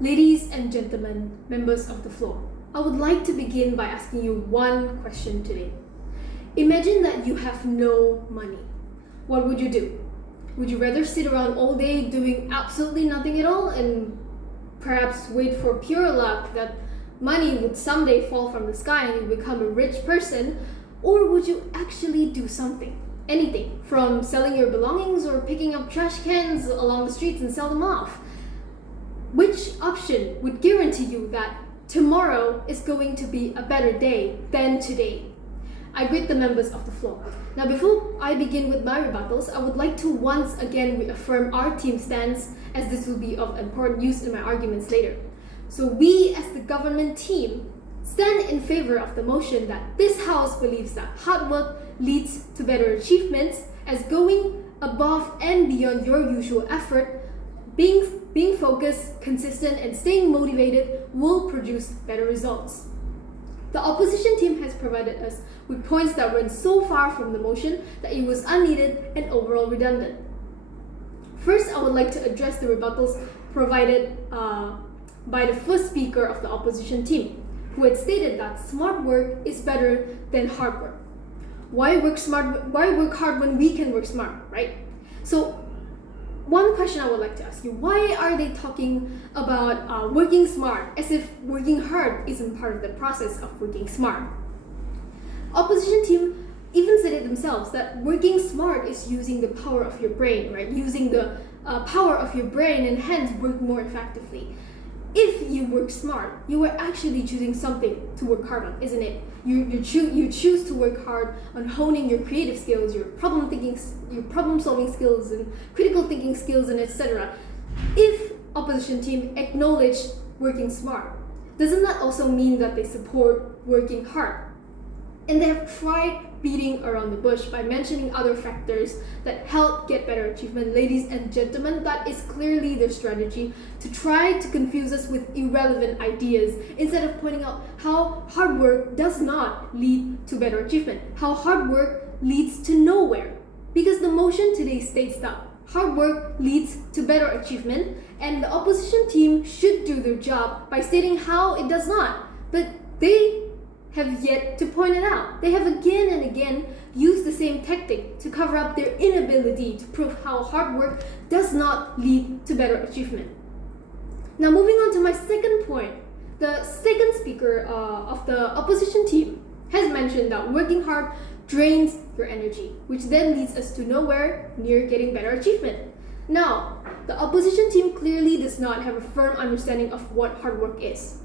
Ladies and gentlemen, members of the floor, I would like to begin by asking you one question today. Imagine that you have no money. What would you do? Would you rather sit around all day doing absolutely nothing at all and perhaps wait for pure luck that money would someday fall from the sky and you become a rich person? Or would you actually do something? Anything, from selling your belongings or picking up trash cans along the streets and sell them off? Which option would guarantee you that tomorrow is going to be a better day than today? I greet the members of the floor. Now, before I begin with my rebuttals, I would like to once again reaffirm our team's stance, as this will be of important use in my arguments later. So we, as the government team, stand in favor of the motion that this House believes that hard work leads to better achievements, as going above and beyond your usual effort, being focused, consistent, and staying motivated will produce better results. The opposition team has provided us with points that went so far from the motion that it was unneeded and overall redundant. First, I would like to address the rebuttals provided by the first speaker of the opposition team, who had stated that smart work is better than hard work. Why work hard when we can work smart, right? So, one question I would like to ask you, why are they talking about working smart as if working hard isn't part of the process of working smart? Opposition team even said it themselves that working smart is using the power of your brain, right? Using the power of your brain and hence work more effectively. If you work smart, you are actually choosing something to work hard on, isn't it? You choose to work hard on honing your creative skills, your problem solving skills, and critical thinking skills, and etc. If opposition team acknowledge working smart, doesn't that also mean that they support working hard? And they have tried beating around the bush by mentioning other factors that help get better achievement. Ladies and gentlemen, that is clearly their strategy, to try to confuse us with irrelevant ideas instead of pointing out how hard work does not lead to better achievement, how hard work leads to nowhere. Because the motion today states that hard work leads to better achievement, and the opposition team should do their job by stating how it does not. But they have yet to point it out. They have again and again used the same tactic to cover up their inability to prove how hard work does not lead to better achievement. Now, moving on to my second point, the second speaker of the opposition team has mentioned that working hard drains your energy, which then leads us to nowhere near getting better achievement. Now, the opposition team clearly does not have a firm understanding of what hard work is.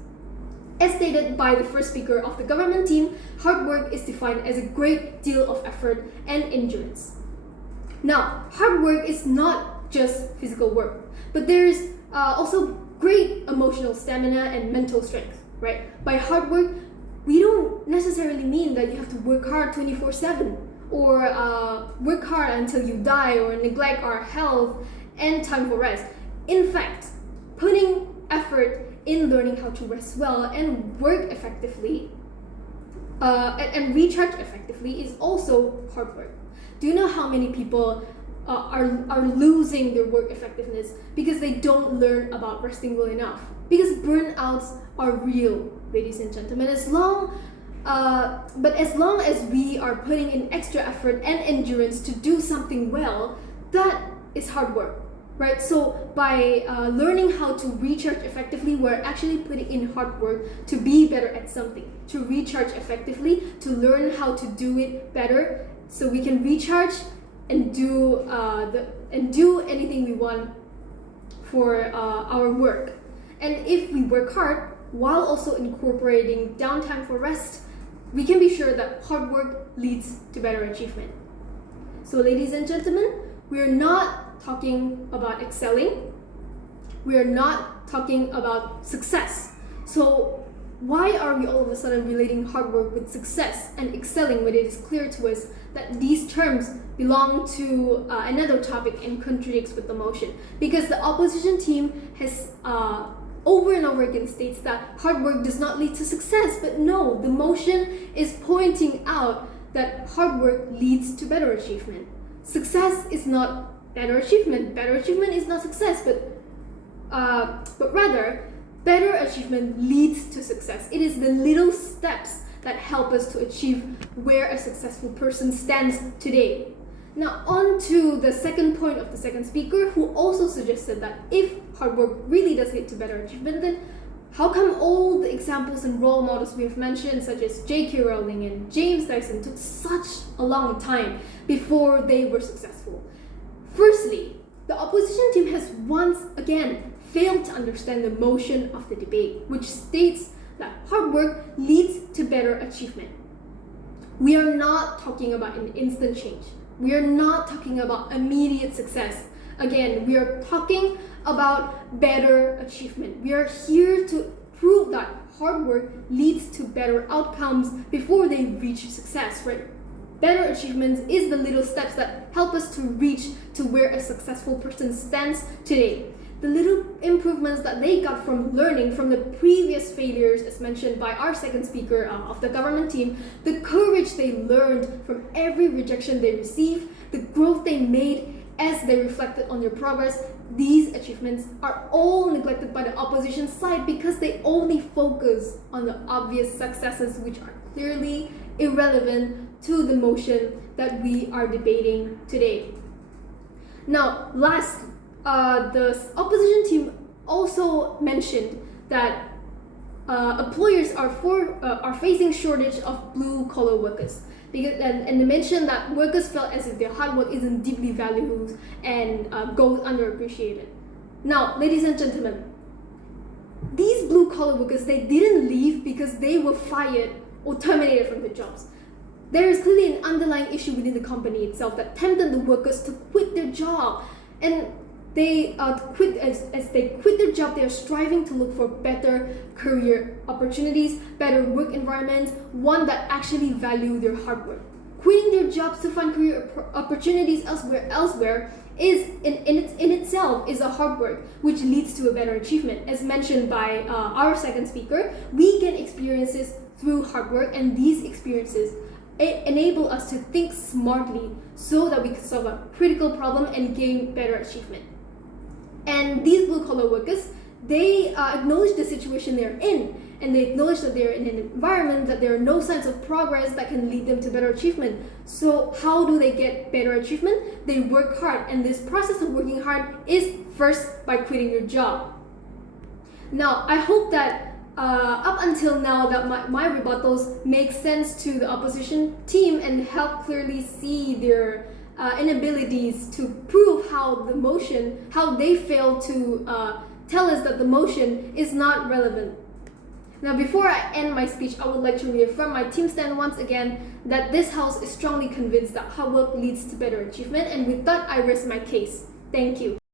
As stated by the first speaker of the government team, hard work is defined as a great deal of effort and endurance. Now, hard work is not just physical work, but there is also great emotional stamina and mental strength, right? By hard work, we don't necessarily mean that you have to work hard 24/7 or work hard until you die or neglect our health and time for rest. In fact, putting effort in learning how to rest well and work effectively and recharge effectively is also hard work. Do you know how many people are losing their work effectiveness because they don't learn about resting well enough? Because burnouts are real, ladies and gentlemen. As long as we are putting in extra effort and endurance to do something well, that is hard work. Right, so by learning how to recharge effectively, we're actually putting in hard work to be better at something, to recharge effectively, to learn how to do it better, so we can recharge and do anything we want for our work. And if we work hard while also incorporating downtime for rest, we can be sure that hard work leads to better achievement. So, ladies and gentlemen, we're not talking about excelling. We are not talking about success. So why are we all of a sudden relating hard work with success and excelling when it is clear to us that these terms belong to another topic and contradicts with the motion? Because the opposition team has over and over again states that hard work does not lead to success. But no, the motion is pointing out that hard work leads to better achievement. Success is not better achievement. Better achievement is not success, but rather better achievement leads to success. It is the little steps that help us to achieve where a successful person stands today. Now, on to the second point of the second speaker, who also suggested that if hard work really does lead to better achievement, then how come all the examples and role models we have mentioned, such as J.K. Rowling and James Dyson, took such a long time before they were successful? Firstly, the opposition team has once again failed to understand the motion of the debate, which states that hard work leads to better achievement. We are not talking about an instant change. We are not talking about immediate success. Again, we are talking about better achievement. We are here to prove that hard work leads to better outcomes before they reach success, right? Better achievements is the little steps that help us to reach to where a successful person stands today. The little improvements that they got from learning from the previous failures, as mentioned by our second speaker of the government team, the courage they learned from every rejection they received, the growth they made as they reflected on their progress, these achievements are all neglected by the opposition side because they only focus on the obvious successes, which are clearly irrelevant to the motion that we are debating today. Now, last, the opposition team also mentioned that employers are facing shortage of blue-collar workers. And they mentioned that workers felt as if their hard work isn't deeply valued and goes underappreciated. Now, ladies and gentlemen, these blue-collar workers, they didn't leave because they were fired or terminated from their jobs. There is clearly an underlying issue within the company itself that tempted the workers to quit their job. And they as they quit their job, they are striving to look for better career opportunities, better work environments, one that actually value their hard work. Quitting their jobs to find career opportunities elsewhere is in itself is a hard work, which leads to a better achievement. As mentioned by our second speaker, we gain experiences through hard work, and these experiences enable us to think smartly so that we can solve a critical problem and gain better achievement. And these blue-collar workers, they acknowledge the situation they're in, and they acknowledge that they're in an environment that there are no signs of progress that can lead them to better achievement. So how do they get better achievement? They work hard, and this process of working hard is first by quitting your job. Now, I hope that up until now that my rebuttals make sense to the opposition team and help clearly see their inabilities to prove how they fail to tell us that the motion is not relevant. Now, before I end my speech, I would like to reaffirm my team stand once again that this house is strongly convinced that hard work leads to better achievement, and with that, I rest my case. Thank you.